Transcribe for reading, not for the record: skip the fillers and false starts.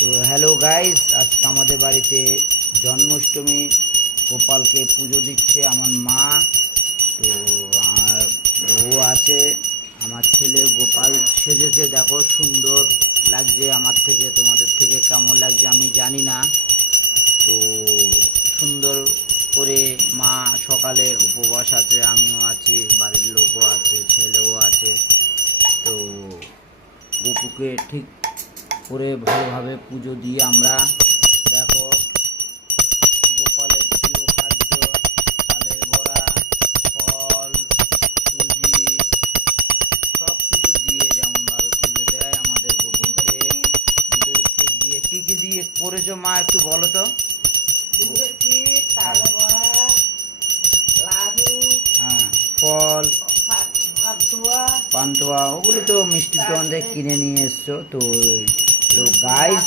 তো hello guys, আজকে আমাদের বাড়িতে জন্মাষ্টমী গোপালকে পুজো দিচ্ছে আমার মা। তো আর বউ আছে, আমার ছেলে গোপাল সেজেছে, দেখো সুন্দর লাগছে। আমার থেকে তোমাদের থেকে কেমন লাগছে আমি জানি না। তো সুন্দর করে মা সকালে উপবাস আছে, আমিও আছি, বাড়ির লোকও আছে, ছেলেও আছে। তো গপুকে ঠিক করে ভালোভাবে পুজো দিয়ে আমরা, দেখো, গোপালের প্রিয় খাদ্য চালের বড়া, ফল, সুজি, সব কিছু দিয়ে যেমনভাবে পুজো দেয় আমাদের গপুকে দুধের ক্ষীর দিয়ে। কী কী দিয়ে করেছো মা একটু বলো তো। দুধের ক্ষীর, চালের বড়া, লাডু, হ্যাঁ, ফল, পান্তুয়া। পান্তুয়া, ওগুলো তো মিষ্টির দোকান থেকে কিনে নিয়ে এসছো। তো গাইস,